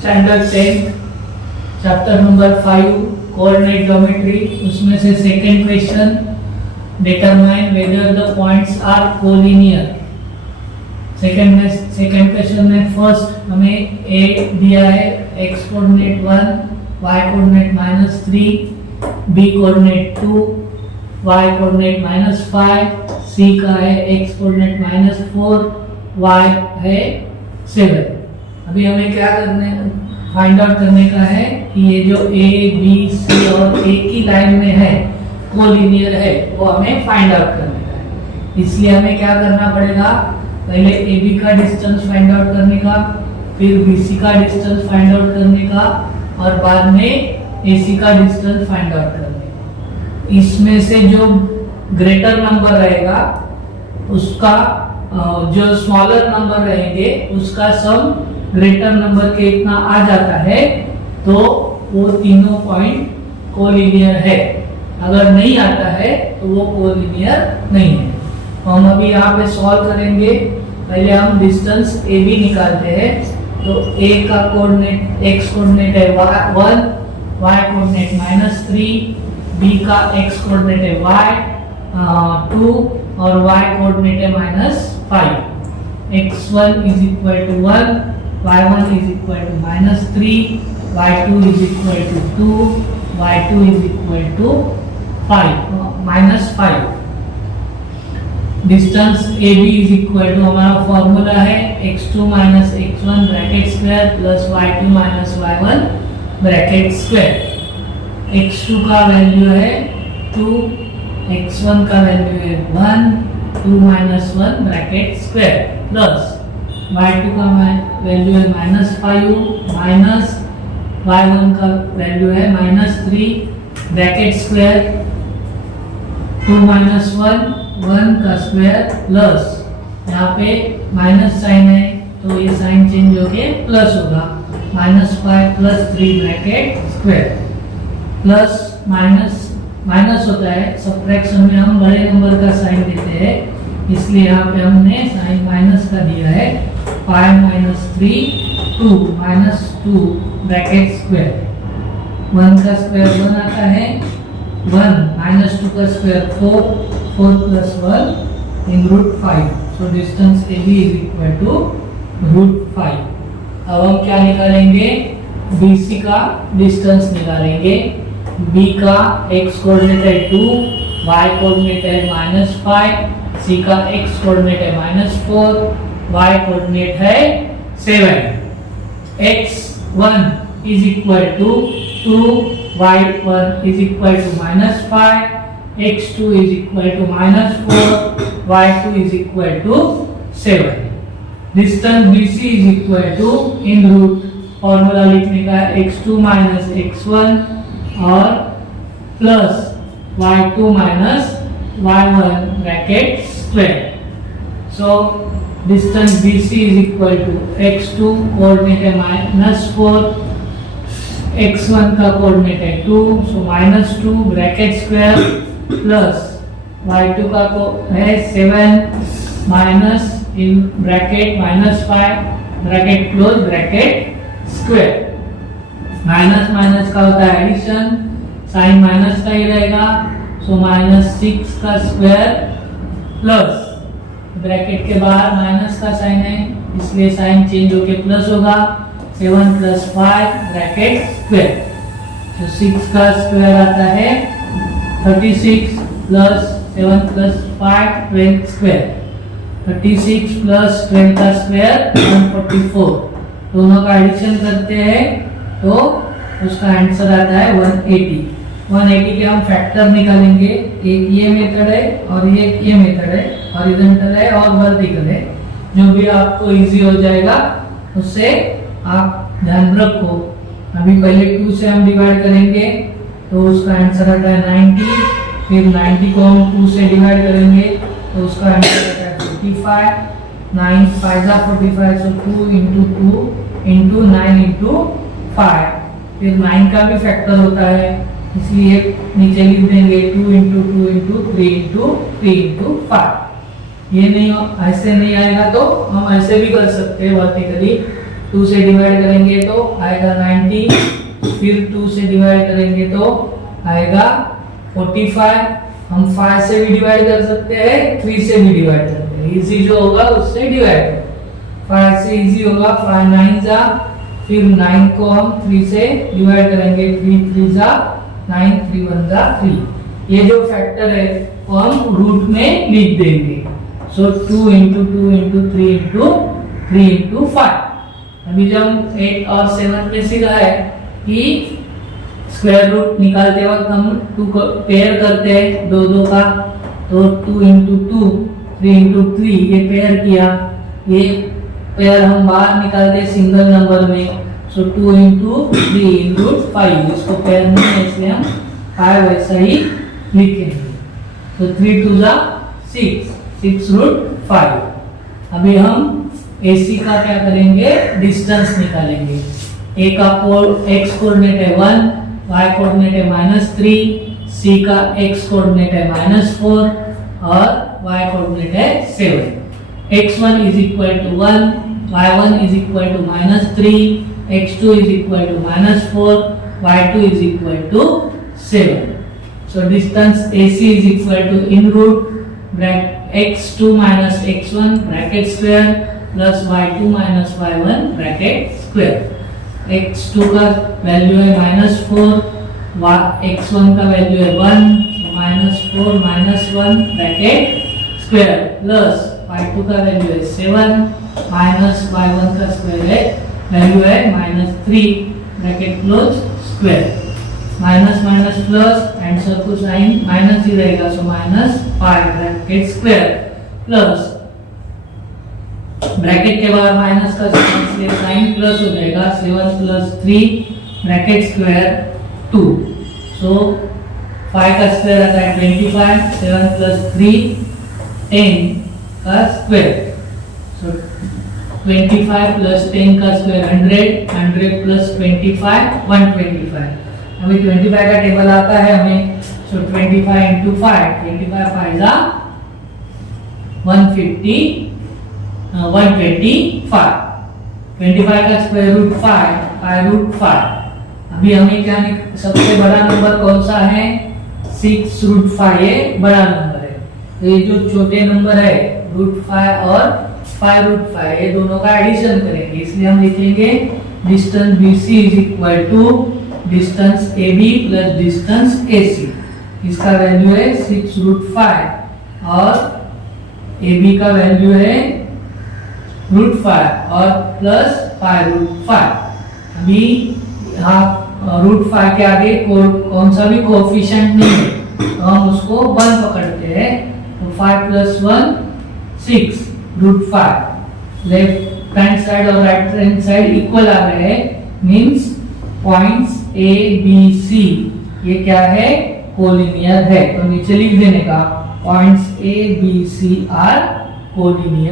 Standard 10 chapter number 5 coordinate geometry, उसमें से second question determine whether the points are collinear. Second question में first हमें A दिया है x coordinate 1, y coordinate -3, b coordinate 2, y coordinate -5, c का है x coordinate -4, y है 7। अभी हमें क्या करने फाइंड आउट करने का है कि ये जो a b c और a की लाइन में है कोलिनियर है, वो हमें फाइंड आउट करने का है। इसलिए हमें क्या करना पड़ेगा, पहले AB का डिस्टेंस फाइंड आउट करने का, फिर BC का डिस्टेंस फाइंड आउट करने का और बाद में AC का डिस्टेंस फाइंड आउट करने का। इसमें से जो ग्रेटर नंबर रहेगा उसका जो स्मॉलर नंबर रहेंगे उसका सम ग्रेटर नंबर के इतना आ जाता है तो वो तीनों पॉइंट कोलिनियर है। अगर नहीं आता है तो वो कोलिनियर नहीं है। तो हम अभी यहाँ पे सॉल्व करेंगे। पहले हम डिस्टेंस AB निकालते हैं। तो A का कोऑर्डिनेट x कोऑर्डिनेट है 1, y कोऑर्डिनेट -3, B का x कोऑर्डिनेट है 2 और y कोऑर्डिनेट है -5। x1 is equal to 1, y1 is equal to -3, y2 is equal to 2, y2 is equal to -5। Distance AB is equal to हमारा formula है x2 - x1 bracket square plus y2 - y1 bracket square. x2 का value है 2, x1 का value है 1, 2 - 1 bracket square plus y2 का value है -5 minus y1 का value है -3 ब्रैकेट स्क्वायर 2 - 1 का स्क्वायर प्लस यहाँ पे माइनस साइन है तो ये साइन चेंज होके प्लस होगा -5 + 3 ब्रैकेट स्क्वायर प्लस माइनस होता है। सब्ट्रैक्शन में हम बड़े नंबर का साइन देते हैं, इसलिए यहाँ पे हमने साइन माइनस का दिया है 5 - 3 2 -2 ब्रैकेट स्क्वायर। 1 का स्क्वायर 1 आता है, 1 - 2 का स्क्वायर 4 + 1 इन √5। So distance AB is equal to √5। अब हम क्या निकालेंगे, BC का डिस्टेंस निकालेंगे। B का x कोऑर्डिनेट है 2, y कोऑर्डिनेट है -5, C का x कोऑर्डिनेट है -4, y कोऑर्डिनेट है 7। x1 is equal to 2, y1 is equal to -5, x2 is equal to -4, y2 is equal to 7। Distance BC is equal to in root formula लिखने का x2 - x1 और plus y2 - y1 bracket square. So distance BC is equal to x2 coordinate है -4, x1 का coordinate है 2, सो -2 bracket square plus y2 का है 7 minus in bracket -5 bracket close bracket square. Minus का होता है एडिशन, साइन माइनस का ही रहेगा, सो -6 का स्क्वायर प्लस ब्रैकेट के बाहर माइनस का साइन है इसलिए साइन चेंज होके प्लस होगा 7 + 5 ब्रैकेट स्क्वायर। तो 6 का स्क्वायर आता है 36 प्लस 7 + 5 12 स्क्वायर। 36 प्लस 12 का स्क्वायर 144। दोनों का एडिशन करते हैं तो उसका आंसर आता है 180। 180 के हम फैक्टर निकालेंगे। एक ये मेथड है और ये मेथड है, हॉरिजॉन्टल है और वर्टिकल है। जो भी आपको इजी हो जाएगा उससे आप ध्यान रखो। अभी पहले 2 से हम डिवाइड करेंगे तो उसका आंसर आता है 90, फिर 90 को हम 2 से डिवाइड करेंगे तो उसका आंसर आता है 45। 9 5 × 45, सो 2 × 2 × 9 × 5। फिर 9 का भी फैक्टर होता है इसलिए नीचे लिख देंगे 2 × 2 × 3 × 3 × 5। ये नहीं ऐसे नहीं आएगा तो हम ऐसे भी कर सकते हैं वर्टिकली 2 से डिवाइड करेंगे तो आएगा 90, फिर 2 से डिवाइड करेंगे तो आएगा 45। हम 5 से भी डिवाइड कर सकते हैं, 3 से भी डिवाइड कर सकते हैं, इजी जो होगा उससे डिवाइड करें। 5 से इजी होगा, 5 9 जा, फिर 9 को हम 3 से डिवाइड करेंगे, 3 3 जा 9, 3 1 जा 3। ये जो फैक्टर है वो हम रूट में लिख देंगे। सो 2 into 2 into 3 into 3 into 5। अभी जब हम 8 और 7 में सीखा है कि स्क्वायर रूट निकालते वक्त हम 2 को पेयर करते हैं, दो दो का, तो 2 into 2 3 into 3 ये पेयर किया, ये पेयर हम बाहर निकालते सिंगल नंबर में। सो 2 into 3 into 5, इसको पेयर नहीं है इसलिए हम 5 वैसा ही लिखेंगे। तो 3 2 जा 6, 6 रूट 5। अभी हम AC का क्या करेंगे, डिस्टेंस निकालेंगे। A का x कोऑर्डिनेट है 1, y कोऑर्डिनेट है -3, C का x कोऑर्डिनेट है -4 और y कोऑर्डिनेट है 7। x1 is equal to 1, y1 is equal to -3, x2 is equal to -4, y2 is equal to 7। So distance AC is equal to in root x2 minus x1 bracket square plus y2 minus y1 bracket square। x2 का value है -4, x1 का value है 1, -4 -1 bracket square plus y2 का value है 7 minus y1 का square है value है -3 bracket close square. Minus minus plus, answer को साइन माइनस ही रहेगा, सो -5 ब्रैकेट स्क्वायर प्लस ब्रैकेट के बाद माइनस का साइन प्लस हो जाएगा 7 प्लस 3 ब्रैकेट स्क्वायर 2। सो 5 का स्क्वायर आता है 25, 7 प्लस 3 10 का स्क्वायर। सो 25 प्लस 10 का स्क्वायर 100, 100 प्लस 25 125। अभी 25 का टेबल आता है हमें। सो 25 into 5, 25 5 जा 125। 25 का स्क्वायर रूट 5 रूट 5। अभी हमें क्या, सबसे बड़ा नंबर कौन सा है, 6 रूट 5 ये बड़ा नंबर है। तो ये जो छोटे नंबर है रूट 5 और 5 रूट 5 ये दोनों का एडिशन करेंगे, इसलिए हम लिखेंगे distance BC is equal to distance AB plus distance AC। इसका वैल्यू है 6 रूट 5 और AB का वैल्यू है रूट 5 और प्लस 5 रूट 5। अभी यहाँ रूट 5 के आगे कौन सा भी कोएफिशिएंट नहीं है, तो हम उसको 1 पकड़ते हैं। तो 5 plus 1 6 root 5। Left hand side और राइट हैंड साइड इक्वल आ रहे हैं, means points A B C ये क्या है, कोलिनियर है। तो नीचे लिख देने का points A B C are collinear.